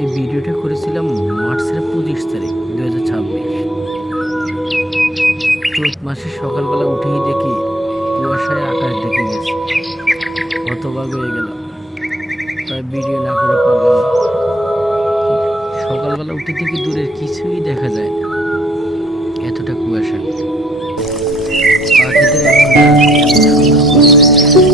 এই ভিডিওটা করেছিলাম মার্চের 25 তারিখ 2026। চৈত মাসের সকালবেলা উঠেই দেখি কুয়াশায় আকাশ ঢেকে গেছে। হতবাক হয়ে গেলাম, তাই ভিডিও না করে পারলাম না। সকালবেলা উঠে দেখি দূরের কিছুই দেখা যায় না, এতটা কুয়াশা। পাখিদের এমন ডাক, এমন সুন্দর পরিবেশ,